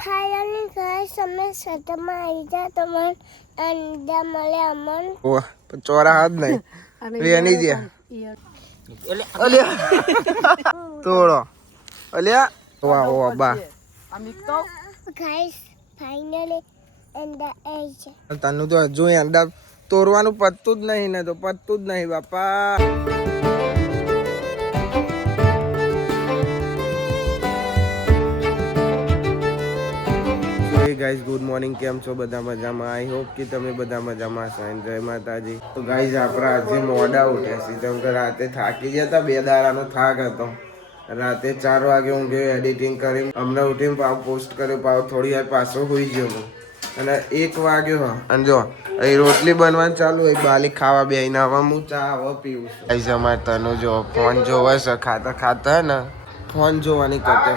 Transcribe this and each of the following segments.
Finally guys અમે સટમાં આવી જા તમને અંડા મળે અમન ઓહ ચોરા હાથ નહીં વેની જ્યા અલ્યા તોડો અલ્યા વાહ વાહ બા ગાઈસ ફાઇનલી અંડા આવી છે તનું તો હજુ અંડા તોડવાનું પતતું જ નહીં ને તો પતતું જ નહીં બાપા ગાઈઝ ગુડ મોર્નિંગ કેમ છો બધા મજામાં આઈ હોપ કે તમે બધા મજામાં છો જય માતાજી તો ગાઈઝ આપણે આજે મોડા ઉઠ્યા છીએ કેમ કે રાતે થાકી ગયા હતા 2 દાડાનો થાક હતો રાતે 4 વાગે ઊંઘ્યો એડિટિંગ કરી હમણાં ઉઠીને પાવ પોસ્ટ કર્યો પાવ થોડી વાર પાછો હોઈ ગયો હું અને 1 વાગ્યો અને જો અહીં રોટલી બનવાનું ચાલુ હોય બાલી ખાવા બેહીને હવે હું ચા હવે પીવું છું ગાઈઝ અમારે તનો જો ફોન જોવે છે ખાતા ખાતા ને ફોન જોવાની કરતે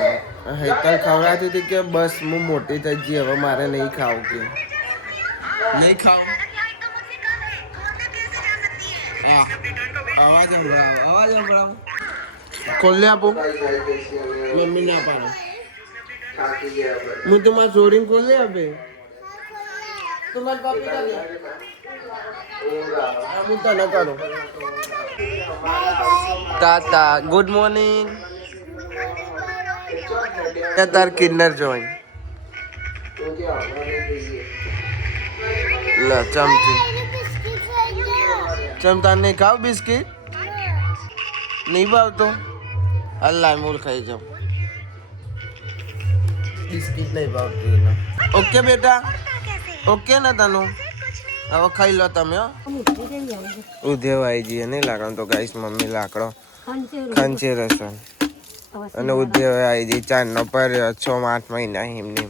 હેતલ ખવડાતી હતી કે બસ હું મોટી થઈ ગઈ હવે મારે નહીં ખાવું કે નહીં ખાવું અવાજ સંભળાવો ખોલી આપો મમ્મી ના પાડે હું તમારે છોડીને ખોલી આપે તમારી પાપી હું તને કરું તાતા ગુડ મોર્નિંગ તાર કિન્નર જોઈ લે ચમચી ચમતા નહીં ખાવ બિસ્કિટ નહીં ભાવતો અલ્લાહ મૂળ ખાઈ જાઉં બિસ્કિટ નહીં ભાવતી ઓકે બેટા ઓકે ને તનું હવે ખાઈ લો તમે ઉધેવ આવી જઈએ નહીં લાકડો તો ગાઈસ મમ્મી લાકડો ખંચે રસન અને ઉદ્યોગ આવી જઈ 4 નો પડ્યો 6 8 મહિના એમની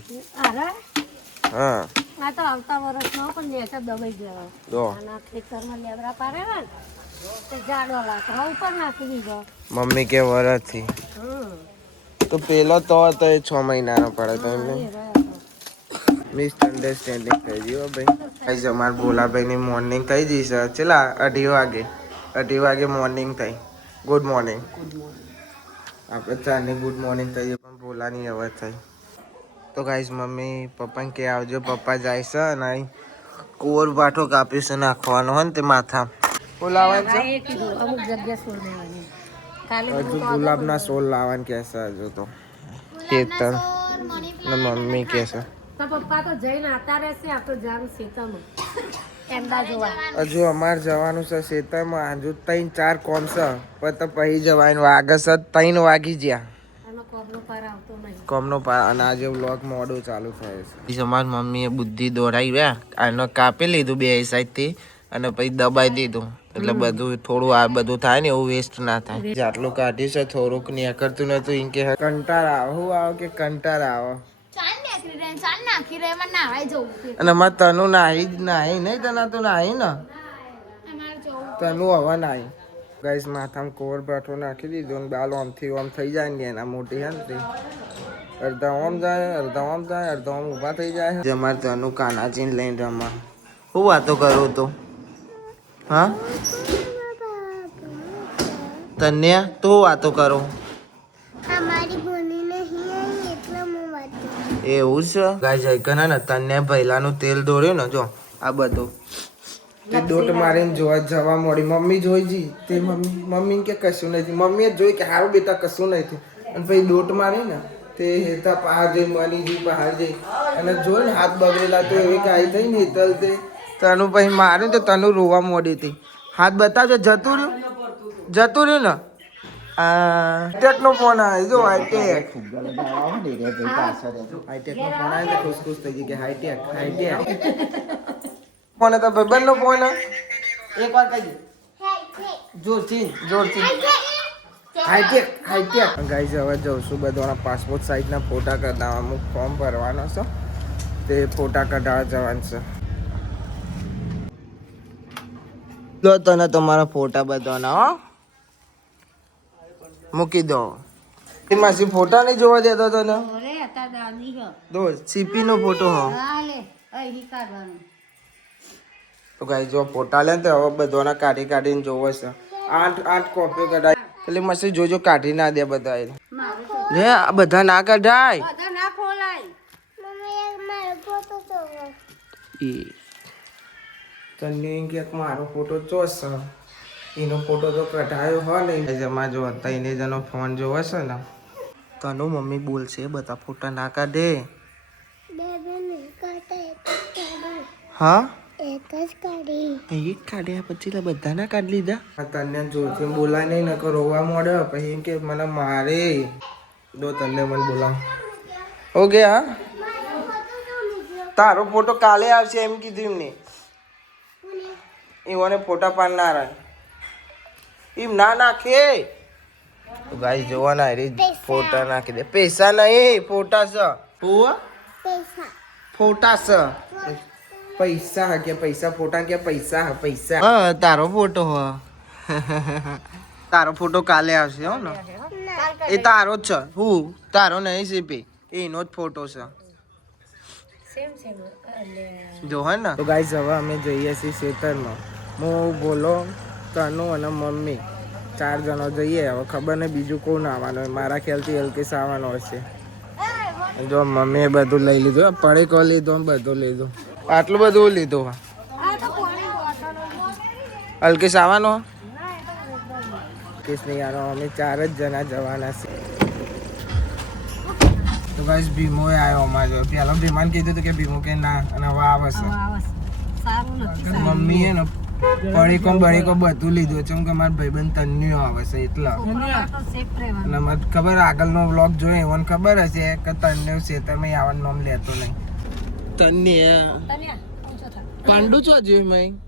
હા આ તો આવતા વર્ષનો પણ લેસા દબાઈ ગયો તો આના ખેતરમાં લેબરા પારે ને તે જાડો લાકડા ઉપર નાખી દીધો મમ્મી કે વરસથી તો પેલો તો 6 મહિનાનો પડે તો એમને મિસઅન્ડરસ્ટેન્ડિંગ થઈ ગયો ભાઈ આજે અમાર ભોલાભાઈ ની મોર્નિંગ થઈ જઈ છે ચલા 2:30 વાગે મોર્નિંગ થઈ ગુડ મોર્નિંગ આપણે ચાની ગુડ મોર્નિંગ કહીએ પણ બોલાની અવાજ થઈ તો ગાઈસ મમ્મી પપ્પાને કે આવજો પપ્પા જાય છે અને અહીં કુંવર બાઠો કાપ્યું છે નાખવાનો હોય ને તે માથા બોલાવા છે હજુ ગુલાબના સોલ લાવવાનું કે છે હજુ તો કેતન ને મમ્મી કે છે પપ્પા તો જઈને આતા રહેશે આ તો જામ સીતામાં હજુ અમારે જવાનું છે ખેતરમાં હજુ 3-4 કોમ છે પણ તો પછી જવાનું વાગે છે 3 વાગી ગયા કોમનો પાર અને આજે વ્લોગ મોડું ચાલુ થાય છે અમારી મમ્મીએ બુદ્ધિ દોડાવી આનો કાપી લીધું 2 સાઈડથી અને પછી દબાઈ દીધું એટલે બધું થોડું આ બધું થાય ને એવું વેસ્ટ ના થાય જેટલું કાઢ્યું છે થોડુંક નીકળતું નતું એમ કે કંટાળ આવે હું આવો કે કંટાળ આવે અને અમારે તનું નાહી નહીં તને તો નાહી ને તનું હવા નાહી ગાઈસ માથામાં કોર બાઠો નાખી દીધો ને બાલ ઓમથી ઓમ થઈ જાય ને એના મોટી હે ને અડધા ઓમ જાય અડધા ઓમ જાય અડધા ઓમ ઊભા થઈ જાય અમારે તનું કાનાચીને લઈને રમવા હું વાતો કરું તો હા તને તો વાતો કરો એવું છે ગાઈસ આઈકન ને તને પહેલાનું તેલ દોર્યું ને જો આ બધું તે દોટ મારીને જોવા જવા મળી મમ્મી જોઈ જી તે મમ્મી કે કશું નથી મમ્મીએ જોઈ કે હારું બેટા કશું નથી અને પછી દોટ મારી ને તે હેતા પહાડ જઈ મનીજી પહાડ જઈ અને જોઈ ને હાથ બગડેલા તો એવી કાઈ થઈ ને હેતલ તે તનું પછી માર્યું તો તનું રોવા મોડી હતી હાથ બતાવજો જતું રહ્યું ને હાઈટેક નો ફોન આવે જો હાઈટેક નો ફોન આવે તો ખુશ થઈ ગઈ કે હાઈટેક ફોન હતો ભાઈબંધ નો ફોન એક વાર કહી જોરથી હાઈટેક ગાઈસ હવે જઉં છું બધાના પાસપોર્ટ સાઈઝના ફોટા કઢાવવા અમુક ફોર્મ ભરવાનો છે તે ફોટા કઢાવવા જવાનું છે લો તને તમારા ફોટા બધાના હો મૂકી દો માસી ફોટા નહીં જોવા દેતો તને દો સીપી નો ફોટો હો તો ગાઈ જો ફોટા લે તો હવે બધાના કાઢીને જોવો છે 8 કોપીઓ કઢાય એટલે માસી જોજો કાઢી ના દે બધા લે આ બધા ના કઢાય તને કે મારો ફોટો ચોસ એનો ફોટો તો કઢાયો હોય ને જમા જો હતા એને જનો ફોન જોવે છે ને તનો મમ્મી બોલશે બધા ફોટા ના કાઢે હા એક કાઢ્યા પછી બધા ના કાઢી લીધા તને જોરથી બોલાય નહીં નકર રોવા મોડે પછી એમ કે મને મારે દો તને મને બોલાવ ઓકે હા તારો ફોટો કાલે આવશે એમ કીધું એમને એવાને ફોટા પાડનાર એમ ના નાખે તો ગાઈ જોવાના ફોટા નાખી દે પૈસા નહીં ફોટા છે ફોટા છે પૈસા કે પૈસા ફોટા કે પૈસા પૈસા હા તારો ફોટો હો તારો ફોટો કાલે આવશે હો ને એ તારો જ છે હું તારો નહીં સીપી એનો જ ફોટો છે જો હે ને તો ગાઈસ હવે અમે જઈએ છીએ ખેતરમાં હું બોલો તનુ અને મમ્મી 4 જણો જઈએ હવે ખબર નહીં બીજું કોણ આવવાનું મારા ખ્યાલથી એલકેસ આવવાનો હશે જો મમ્મીએ બધું લઈ લીધું પડીકો લીધો બધું લીધું આટલું બધું લીધું અલ્કેશ આવવાનો કેસ નહીં આવવાનો અમે 4 જ જણા જવાના છે તો ગાઈસ ભીમો આવ્યો અમારે પેલા ભીમાન કીધું હતું કે ભીમો કે ના અને હવે આવશે મમ્મીએ ને પડીકો બડીકો બધું લીધું છે કે મારા ભાઈબંધ તન્યુ આવે છે એટલા અને મને ખબર આગળનો વ્લોગ જોયો એવોને ખબર હશે કે તન્યુ ખેતરમાં આવવાનું નામ લેતો નહીં તન્યા પાંડુ છો જોઈ મેં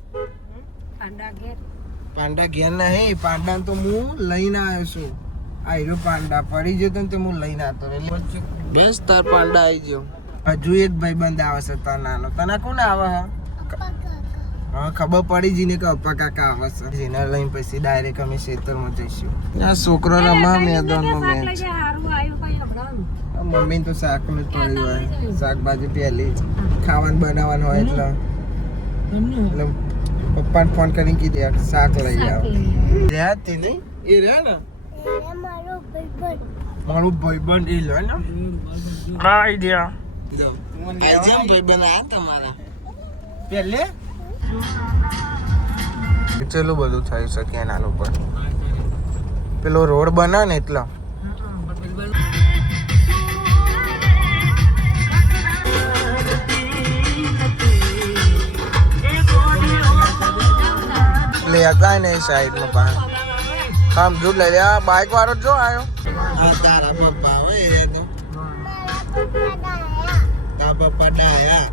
પાંડા ઘેર નહીં પાંડા તો હું લઈને આવ્યો છું આયરો પાંડા પડી ગયો તો હું લઈને આવતો બેસ તાર પાંડા આવી ગયો હજુ એક ભાઈબંધ આવે છે તાર નાનો તને કોણ આવે હા ખબર પડી જઈને કે અપ્પા કાકા આવે છે જેને લઈને પછી ડાયરેક્ટ અમે ખેતરમાં જઈશું આ છોકરો રમા મેદાનમાં મેચ મમ્મી તો શાક નું જ પડ્યું હોય શાકભાજી પહેલી ખાવાનું બનાવવાનું હોય એટલે પપ્પાને ફોન કરીને કીધું શાક લઈ આવો રહ્યા તે નહીં એ રહ્યા ને મારું ભાઈબંધ એ લે ને આઈડિયા ભાઈબંધ આ તમારા પહેલે ચેલું બધું થઈ શકે એના ઉપર પેલો રોડ બના ને એટલા લેતા ને સાઈડમાં પાછા આમ જો લઈ લે આ બાઈક વાળો જો આવ્યો આ તારા પપ્પા હોય એ તો તા પપ્પા ડાયા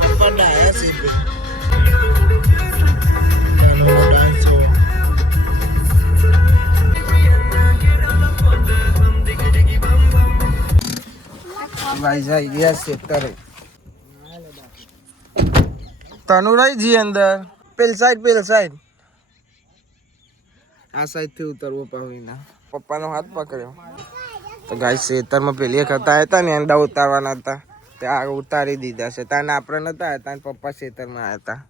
પપ્પા ડાયા સીપે ચાલો ડાન્સ હો ભાઈ જાય ગયા સેક્ટર તનુ રહી જી અંદર પેલ સાઈડ આ સાઈડ થી ઉતરવો પાવીના પપ્પાનો હાથ પકડ્યો તો ગાઈસ ખેતરમાં પેલી એક હતા ને એંડા ઉતારવાના હતા ત્યાં ઉતારી દીધા છે ત્યાં આપણે નતા ત્યાં પપ્પા ખેતરમાં આવ્યા હતા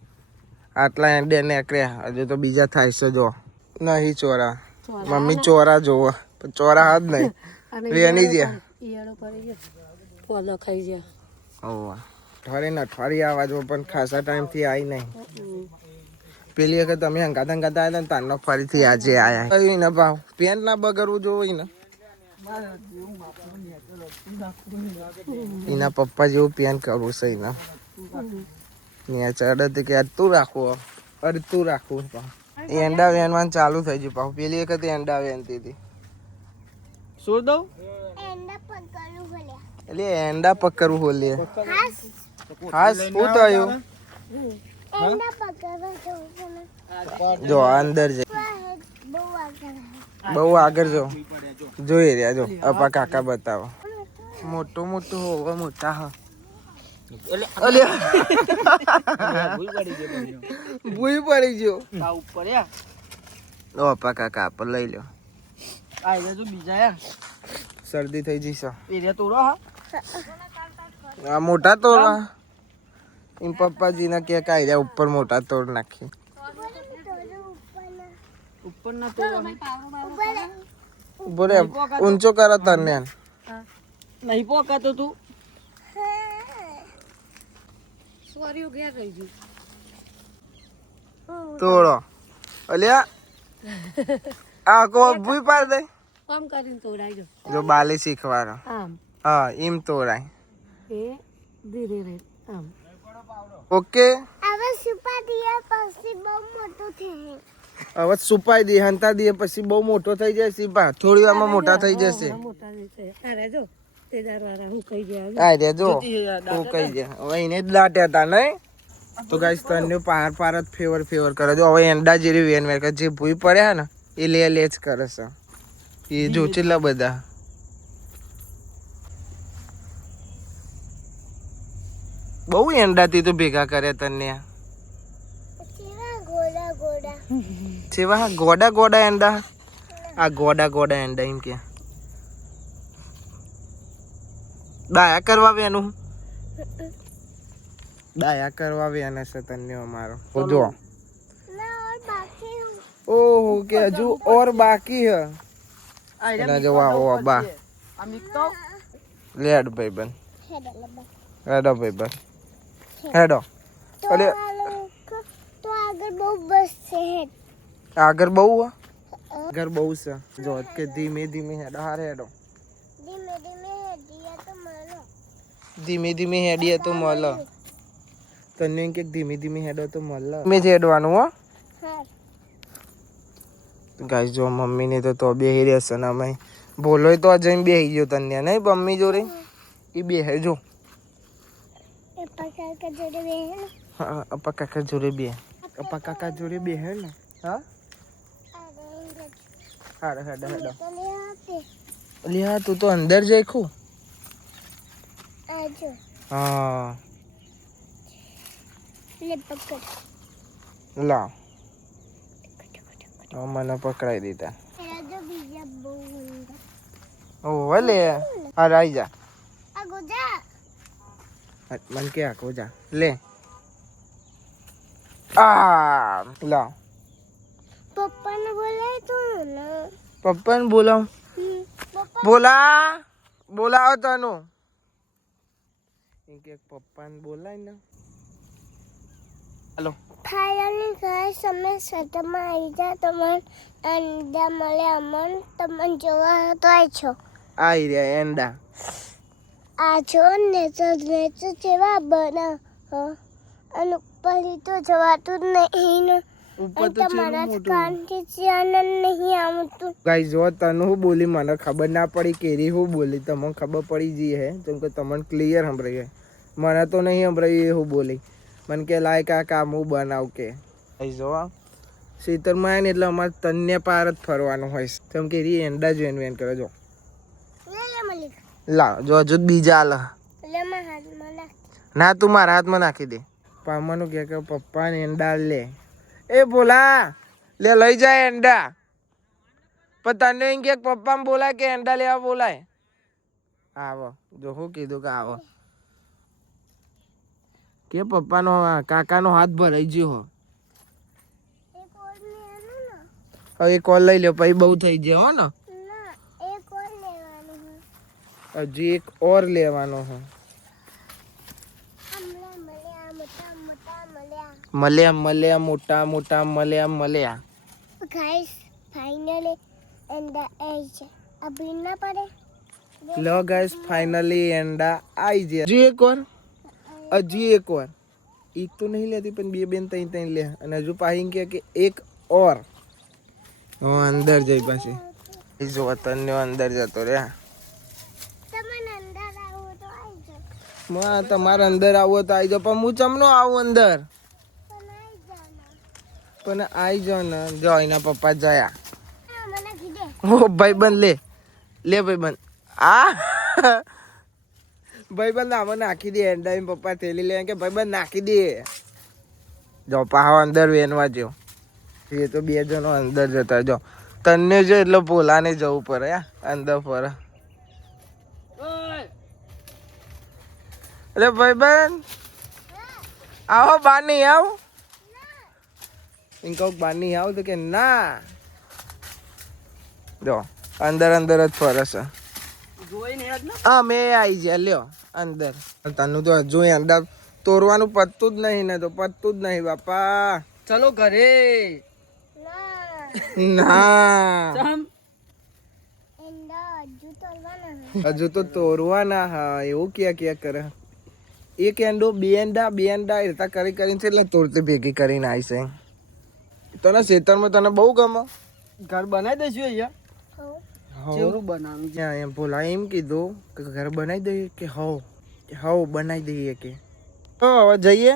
આટલા એંડે નીકળ્યા હજુ તો બીજા થાય છે જો નહીં ચોરા મમ્મી ચોરા જોવો પણ ચોરા હાથ નહીં રેની જ્યાં અઠવાડિયે આવાજો પણ ખાસા ટાઈમથી આવી નહીં પેલી વખત તમે હંગાત આવ્યા ને તારનો ફરીથી આજે આયા ને ભાવ પેન્ટ ના બગડવું જોવું ને એના પપ્પા જેવું પેન્ટ કરવું છે એના ત્યાં ચડે કે તું રાખવું તું રાખવું એંડા વેનવાનું ચાલુ થઈ ગયું પાછું પેલી વખત એંડા વેનતી હતી શું દઉં એટલે એંડા પકડવું બોલીએ હા શું થયું જો અંદર બહુ આગળ જો જોઈ રહ્યા જો અપા કાકા બતાવો મોટું હોવા મોટા હા ભૂઈ પડી ગયો અપા કાકા પર લઈ લો શરદી થઈ જશે આ મોટા તોડવા એમ પપ્પાજીને કે કાયદા ઉપર મોટા તોડ નાખી ઉભો ઊંચો કરો તને નહીં પોકાતો તું સોર્યું ઘેર રહી ગયું. તોડો અલ્યા આ કો ભૂઈ પાડ દે કામ કરીને તોડાઈ દો. જો બાલી શીખવાનો આમ હા એમ તોડાય એ ધીરે રે આમ. ઓકે હવે સુપા દિયા પછી બહુ મોટું થાય. હવે સુપાઈ દે હંતા દે પછી બહુ મોટો થઈ જાય સીપા થોડી વારમાં મોટા થઈ જશે મોટા થશે. અરે જો તેદાર વાળા હું કહી ગયા. આ રે જો હું કહી દે હવે એને જ દાટ્યા હતા નહીં તો ગાઈસ તને પાર પાર જ ફેવર કરે જો હવે એંડા જેવી વેન વેર કરે જે ભૂઈ પડ્યા ને એ લે જ કરે છે એ જો ચેટલા બધા બહુ એંડાથી તો ભેગા કર્યા તને કેવા ગોડા ગોડા. જેવા ગોડા એંડા આ ગોડા એંડા એમ કે દાયા કરવા વેનું દાયા કરવા વેને છે તને અમારો તો જો ના ઓર બાકી હું. ઓહો કે હજુ ઓર બાકી હે એના જો વાહ બા લેડ ભાઈ બન હેડો લબા. હેડો ભાઈ બન હેડો તો અલે તો આગળ બહુ બસ છે. આગળ બહુ હે આગળ બહુ છે જો કે ધીમે હેડો હારે હેડો ધીમે ધીમે હેડીએ તો મળો. ધીમે હેડીએ તો મળ તને કે ધીમે હેડો તો મળ મેં જ હેડવાનું હો હા ગાઈસ જો મમ્મીને તો બેહી રહેશે ને અમે બોલો તો જઈને બેહી ગયો તને નહીં મમ્મી જોડે એ બેહે જો એ પકડ કે જોડે બેહે ને. હા અપ્પા કાકા જોડે બે અપ્પા કાકા જોડે બેહે ને હા અરે હેડો તો લે આપે. લ્યા તું તો અંદર જઈ ખું આજો હા લે પકડ. લાવ મને પકડાઈ દીધા આજો બીજા બહુ અંદર. ઓ ભલે હાર આવી જા આ ગોજા મન કે આખો જા લે આ લાવ પપ્પાને બોલાય તો ને. પપ્પાને બોલાવ પપ્પા બોલાવો તનું કે પપ્પાને બોલાય ને હાલો ફાયરની ઘર સમય સતમાં આવી જા તમને અંડા મળે અમન તમને જોવા તો આય છો. આઈ રહ્યા એંડા આ છો ને તો જેવા બના અને ઉપરથી તો જવાતું જ નહીં ને. ઉપર અને તો તમારા ચેલું મોટું કાનથી ચેનલ નહીં આવતું. ગાઈસ જો તને હું બોલી મને ખબર ના પડી કેરી હું બોલી તમને ખબર પડી જઈ હે કેમ કે તમને ક્લિયર સંભળાઈ મને તો નહીં સંભળાઈ હું બોલી મને કે લાયક આ કામ હું બનાવ કે ગાઈસ જો શીતળમાં આવે ને એટલે અમારે તન્ય પાર જ ફરવાનું હોય છે કેમ કે એ એંડા જ વેન કરે જો લે મલિક લાવ જો હજુ બીજા હાલ લે માં હાથમાં નાખ. ના તું મારા હાથમાં નાખી દે પામાનું કે પપ્પાને એંડા લે એ બોલા લે લઈ જાય એંડા પણ તને એમ કે પપ્પાને બોલાય કે એંડા લેવા બોલાય આવો જો હું કીધું કે આવો કે પપ્પાનો કાકાનો હાથ ભરાઈ ગયો હો એક ઓર લેવાનું ને. હવે કોલ લઈ લ્યો પછી બહુ થઈ જાય હો ને ના એક ઓર લેવાનું હે. હજી એક ઓર લેવાનો હો હમણાં મળ્યા મોટા મોટા મળ્યા. મળ્યા મોટા મળ્યા ગાઈસ ફાઇનલી અંડા આવી છે. અભી ના પડે. લો ગાઈસ ફાઇનલી એંડા આવી ગયા હજી એક વાર એક તો નહીં લેતી પણ બે બેન ત્રણ લે અને હજુ પાછી કે એક ઓર અંદર જઈ પાછી જો તને અંદર જતો રે તમને અંદર આવું તો આવી જાઓ. તમારે અંદર આવો તો આવી જાઓ પણ હું ચમનો આવું અંદર પણ આવી જાઓ ને. પણ આવી જાઓ ને જો એના પપ્પા જયા હા, મને કીધે ઓ ભાઈબંધ લે ભાઈબંધ આ ભાઈબંધ આમાં નાખી દે એંડા એમ પપ્પા થેલી લે કે ભાઈબંધ નાખી દે જો પાહો અંદર વેનવા જો એ તો બે જણો અંદર જતા જો તને જો એટલે પોલાને જવું પડે અંદર પર અરે ભાઈબંધ આવો બહાર નહીં આવ એમ કહું બહાર નહીં આવ તો કે ના જો અંદર જ ફરે છે હા મેં આવી જાય લ્યો અંદર તનું તો હજુ અંડા તોરવાનું પતતું જ નહીં ને તો પતતું જ નહીં બાપા. ચલો ઘરે. ના ચમ એંડા હજુ તોડવાના હજુ તો તોરવાના. હા એવું ક્યાં કરે. એક એંડો બે એંડા એટલા કરી કરીને એટલે તોડતી ભેગી કરીને આવી છે. તને ખેતરમાં તને બહુ ગમે. ઘર બનાવી દઈશું અહીંયા. હો કેવું બનાવવાનું છે? એમ બોલા એમ કીધું કે ઘર બનાવી દઈએ કે હવ બનાવી દઈએ કે હવે જઈએ.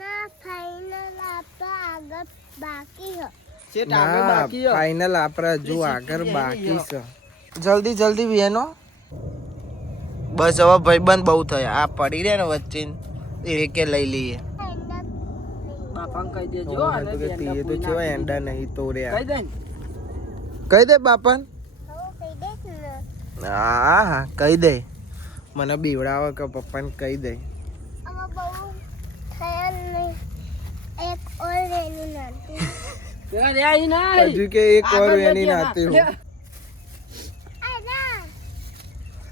ના ફાઈનલ આપણા આગળ બાકી હ શેઠ આગળ બાકી છે. ફાઈનલ આપડે હજુ આગળ બાકી છે. જલ્દી વેનો. બસ હવે ભાઈબંધ બહુ થયા. આ પડી રહ્યા ને વચ્ચે એ કે લઈ લઈએ. બાપાને કહી દેજો અને તો કેવા એંડા નહીં તોડ્યા. કહી દે ને. કહી દે બાપન. હો કહી દઈશ ને હા કહી દે. મને બીવડાવે કે પપ્પાને કહી દે. હવે બહુ થયા નહીં એક ઓર રેનું નાતું પેલા રે અહીં નહીં. હજુ કે એક વાર વેની નાતી હું. આ ના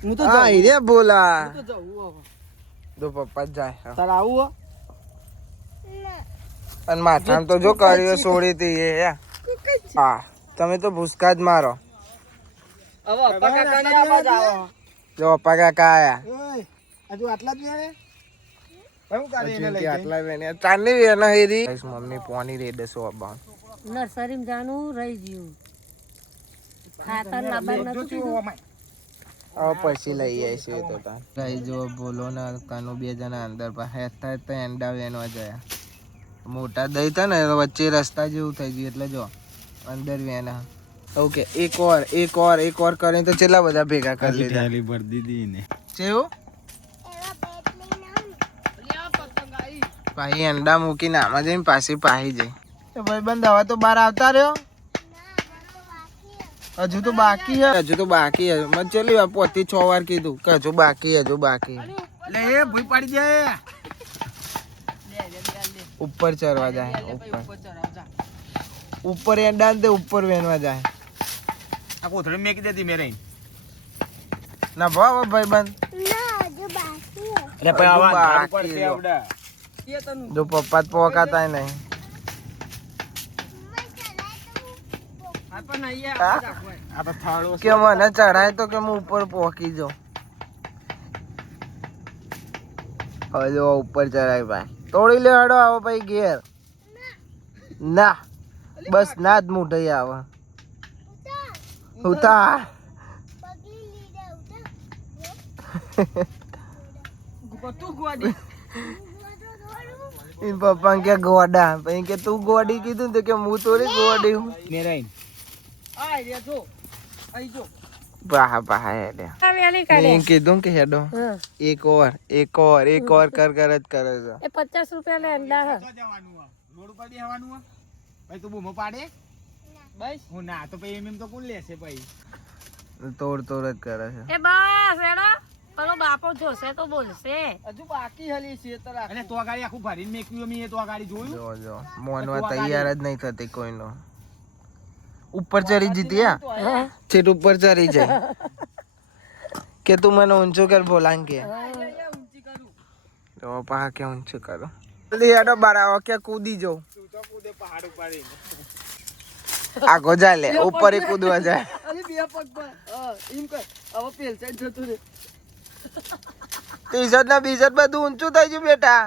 હું તો હા જાઉં. હીરે બોલા. હું તો જાઉં હવે. તો પપ્પા જ જાય. તારે આવું હો? ના અને માથામાં તો જો કર્યો છોડી હતી એ. હા તમે તો ભૂસકા જ મારો. હવે અપ્પા કાકાને આ બાજુ આવો. જો અપ્પા કાકા આયા. હજુ આટલા જ ને આટલા વેને ચાંદની વેના હેરી. મમ્મી પોની રેડે સો અબ્બા. નર્સરીમાં જાનું રહી ગયું. ખાતર લાવવાનું નતું કીધું. હવે પછી લઈ આવીશું તો તાર. ગાઈ જો બોલો ને કાનો બે જણા અંદર હેતા તો એંડા વેનવા ગયા. મોટા દઈ હતા ને વચ્ચે રસ્તા જેવું થઈ ગયું એટલે જો અંદર વેના. ઓકે એક ઓર કરીને તો કેટલા બધા ભેગા કરી લીધા. ભર દીધી ને કેવું એવા બેટ લઈને આવ ને પાહી અંડા મૂકીને આમાં જઈને પાછી પાહી જાય. તો ભાઈબંધ હવે તો બહાર આવતા રહ્યો. હજુ તો બાકી હે. મને ચલી વાર 5 થી 6 વાર કીધું કે હજુ બાકી. લે એ ભૂઈ પાડી જાય. ઉપર ચડવા જાય. ઉપર એંડા ને તે ઉપર વેનવા જાય. આ કોથળી મેકી દેતી મેરે. ના ભાઈબંધ ના હજુ બાકી હ એટલે પછી આવા ઝાડ ઉપર પડશે છે આવડા. જો પપ્પા જ પોકાતા નહીં. આપણ અહીંયા હા? આ રાખો. આ તો થાળો કે મને ચડાય તો કે હું ઉપર પોકી જાઉં. હવે જો ઉપર ચડાય ભાઈ. તોડી લે હડો આવો ભાઈ ઘેર. ના બસ ના જ મૂઠાઈ આવે. ઉતાર પગલી લીધા ઉતા તું ગોડી. એ પપ્પા કે ગોડા પછી કે તું ગોડી કીધું ને તો કે હું થોડી ગોડી હું. મેરે. આ રે જો. અહીં જો. પાહા હેડે. આ વેલી કાઢે. મેં કીધું કે હેડો હા. એક ઓર કર જ કરે છે. એ 50 રૂપિયા લે અંડા હ. જવાનું આ રોડ ઉપર બેહવાનું આ ભાઈ તું બૂમો પાડે. બસ. હું ના તો પછી એમ તો કોણ લેશે પછી. તોડ જ કરે છે. એ બસ વેડો. પેલો બાપો જોશે તો બોલશે. હજુ બાકી હલી છે તો રાખ. અને તો આ ગાડી આખું ભરીને મેક્યું અમે એ તો આ ગાડી જોયું. જો મોનવા તૈયાર જ નહીં થતી કોઈનો. ઉપર ચડી જીતી આ છેટ ઉપર ચડી જાય કે તું મને ઊંચું કર બોલાંગ કે ઊંચી કરું. તો પા કે ઊંચું કરો. જલ્દી હેડો બારાવો કે કૂદી જાઉં. તું તો કૂદે પહાડ ઉપર ઈ. આગો જાય લે ઉપર એ કૂદવા જાય. અલી બે પગ પર. હા એમ કર. હવે પેલ સાઈડ જતું રે. ટી-શર્ટ ના બી-શર્ટ બધું ઊંચું થઈ ગયું બેટા.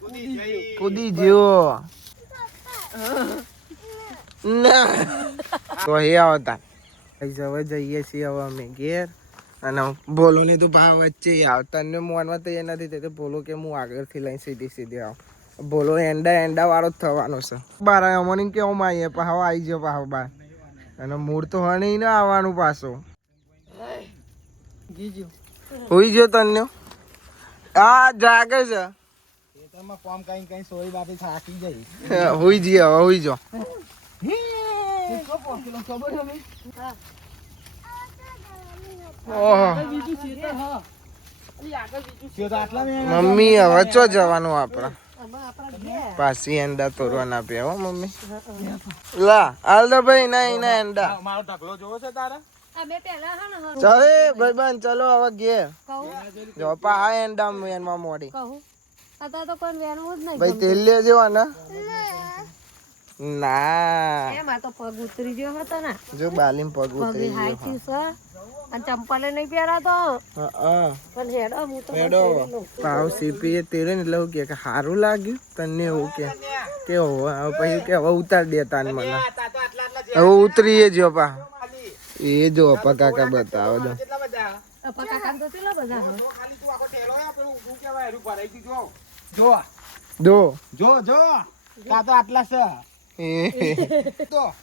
કૂદી જઈ. કૂદી જ્યો ના તો હે આવતા હવે જઈએ છીએ હવે અમે ઘેર. અને બોલો ને તો ભાવ વચ્ચે આવતા ને મોનવા તો એ નથી થતું. બોલો કે હું આગળથી લઈને સીધી આવું. બોલો એંડા વાળો જ થવાનો છે. બાર અમને કેવું આવીએ પાહો આવી ગયો પાહો બાર. અને મૂળ તો હણી ના આવવાનું પાછો. ગીજો. હોઈ ગયો તને આ જાગે છે. ખેતરમાં કામ કઈ સોરી બાપી થાકી જાય. હોઈ જઈએ હવે હોઈ જો. કેટલો પોકેલો ખબર છે અમે? ઓહો બીજું છે તો હા. અલી આગળ બીજું છે. તો આટલા મેં મમ્મી હવે ચો જવાનું આપડે. આમાં આપણા ઘેર. પાછી એંડા તોડવાના આપ્યા હો મમ્મી. લા હાલ દો ભાઈ ના એંડા. મારો ઢગલો જોવો છે તારા. અમે પહેલા હા ને ચાલે ભાઈબંધ ચલો હવે ઘેર. કહું જો પા એંડા મેનમાં મોડી. કહું અત્યારે તો કોઈ વેણવું જ નહીં ભાઈ તેલ લેજો આના ના એમાં તો પગ ઉતરી ગયો હતો ને જો બાલીમ પગ પગ ઉતરી હાઈ ગયો થયું છે અને ચંપલે નહીં પહેરાતો હા પણ હેડો હું તો હેડો પાવ સીપી તેલ ને એટલે એવું કે સારું લાગ્યું તને એવું કે હોવે હવે પછી કે હવે ઉતાર દેતા ને મને હવે ઉતરીએ જો પા એ જો અપા કાકા બતાવો દો કાકા તો કેટલા બધા છે. જો દો જો જો કા તો આટલા છે તો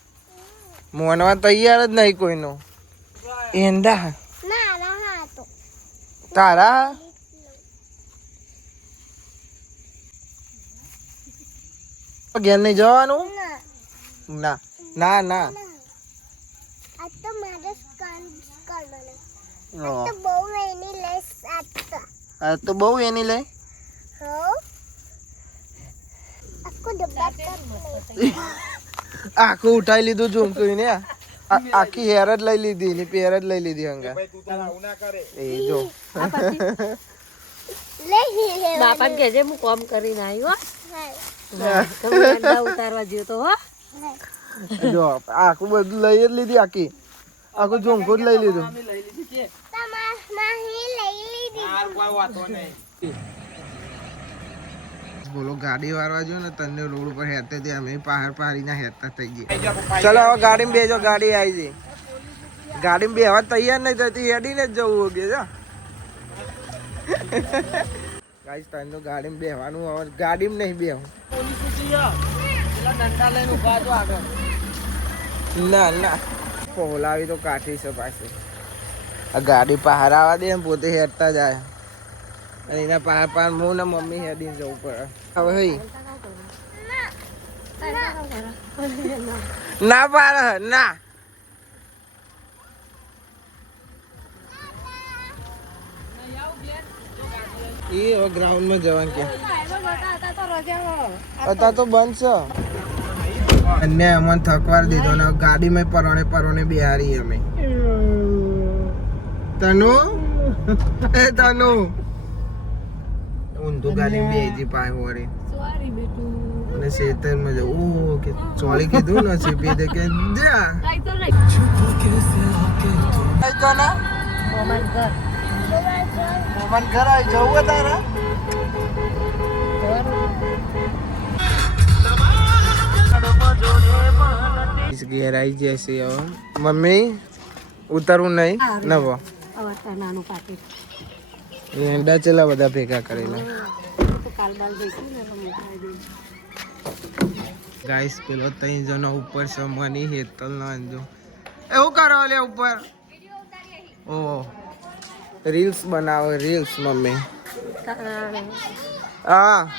મોનવા તૈયાર જ નહીં કોઈનો એંડા ના ના તો તારા ઘેર નહીં જવાનું ના ના ના ના આ તો મારે સ્કાન કરવાનો તો બહુ એની લેસ આપતા આ તો બહુ એની લઈ હો આખો ડબ્બા આખું ઉઠાઈ લીધું ઝુમકું ને આખી હેર જ લઈ લીધી ની પેર જ લઈ લીધી હંગા એ જો આ પછી લઈ લે બાપાને કહેજે હું કામ કરીને આવ્યો ઉતારવા જ્યો તો હો જો આખું બધું લઈ જ લીધી આખી આખું ઝુમકું જ લઈ લીધું તમાર માહી લઈ લીધી બોલો ગાડી વાળવા જો ને તને રોડ ઉપર હેરતે તે અમે પહાડ ના હેરતા થઈ ગયા ચલો હવે ગાડીમાં બેજો ગાડી આવી ગઈ ગાડીમાં બેહવા તૈયાર નહીં થતી હેડીને જ જવું કે જો ગાઈસ તને ગાડીમાં બેહવાનું હવે ગાડીમાં નહીં બેહું ના ના પોલાવી તો કાઠી છે પાછી આ ગાડી પહાડ આવવા દે પોતે હેરતા જાય અને એના પહાડ હું ને મમ્મી હેડીને જવું પડે હવે હઈ ના પાડ ના એ હવે ગ્રાઉન્ડ માં જવાનું કે અત્યારે તો બંધ છે અને અમને થકવાર દીધો ને ગાડીમાં પરોણે બિહારી અમે તનુ એ તનુ ઊંધું ગાડી બેજી પાય વળી સોરી બેટુ અને શેતરમાં જવું ઓ કે ચોળી કીધું ને સીપી દે કે જા કઈ તો નહીં કઈ તો ના મોમન ઘર મોમન ઘર આવી જવું તારા इस गहराई जैसे हो मम्मी उतरવું નહીં નવો હવે નાનું પાકીટ એંડા ચેલા બધા ભેગા કરેલા તો કાલ બાલ જઈશું ને તો મોકલાઈ દઉં ગાઈસ પેલો તઈ જનો ઉપર સમવાની હેતલ ના અંજો એવું કરો લે ઉપર ઓ રીલ્સ બનાવો રીલ્સ મમ્મી હા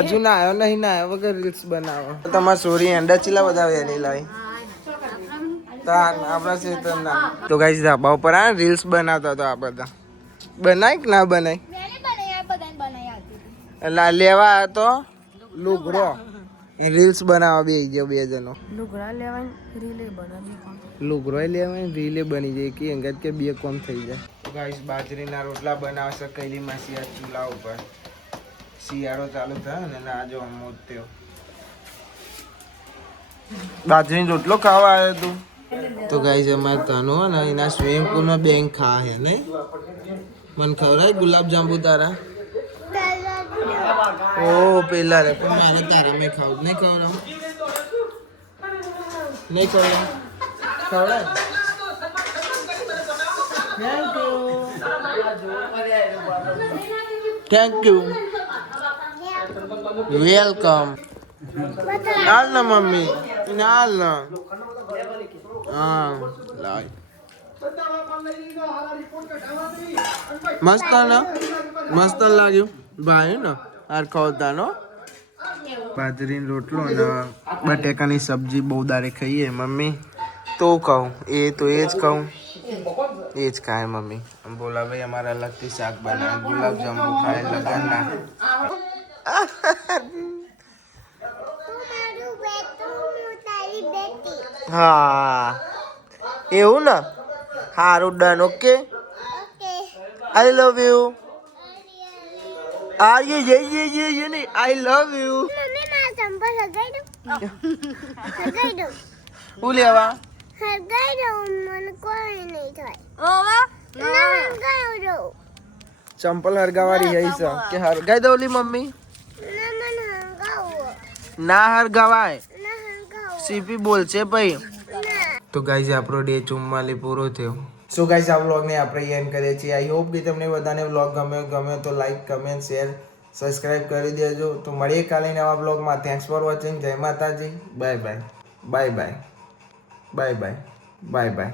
હજુ ના આવ્યો નહીં ના આવ્યો વગર રીલ્સ બનાવો તમારા સોરી એંડા ચેલા બધા વેની લાવી આપણા ક્ષેત્ર ના તો ગાઈસ ધાબા ઉપર આ રીલ્સ બનાવતા હતા આ બધા બનાય કે ના બનાય એટલે લેવા તો લુગડો રીલ્સ બનાવવા બે ગયો બે જણો લુગડા લેવાની રીલે બનાવી લુગડો લેવાય રીલે બની જાય કે અંગત કે બે કોમ થઈ જાય ગાઈસ બાજરીના રોટલા બનાવશે કઈલી માસી આ ચૂલા ઉપર શિયાળો ચાલુ થાય ને આ જો મોત્યો બાજરીનો રોટલો ખાવા આવ્યો તું તો ગાઈસ અમારે તનો ને એના સ્વિમિંગ પુલમાં બેંક ખા હે નહીં મને ખવડાય ગુલાબ જાંબુ તારા ઓ પેલા રે પણ મારે તારા મેં ખાવું નહીં ખવડાવ નહીં ખવડાવ ખવડાય થેન્ક યુ વેલકમ હાલ ના મમ્મી હાલ ના હા લાય મસ્ત લાગ્યું ભાઈ ને આર ખવતાનો બાજરીનો રોટલો ને બટેકાની સબ્જી બહુ દારે ખાઈએ મમ્મી તો કહું એ તો એ જ કહું એ જ ખાય મમ્મી બોલા ભાઈ અમારે અલગથી શાક બનાવે ગુલાબ જાંબુ ખાય લગનના હા એવું ને સારું done okay I love you આ ये नहीं आई लव यू મમ્મી મારા ચંપલ હગાઈ દો હગાઈ દો હું લેવા હગાઈ દો મને કોઈ નહીં થાય ઓવા ના હગાઈ દો ચંપલ હરગાવારી જઈ છે કે હરગાઈ દો ઓલી મમ્મી ના મને હગાવો ના હરગાવાય ના હગાવો સીપી બોલશે ભાઈ ના તો ગાઈઝ આપણો ડે 44 પૂરો થયો સો ગાઈઝ આ વ્લોગને આપણે એન્ડ કરીએ છીએ આઈ હોપ કે તમને બધાને વ્લોગ ગમે તો લાઈક કમેન્ટ શેર સબસ્ક્રાઇબ કરી દેજો તો મળીએ કાલે નવા વ્લોગમાં થેન્ક્સ ફોર વોચિંગ જય માતાજી bye bye bye bye bye bye bye bye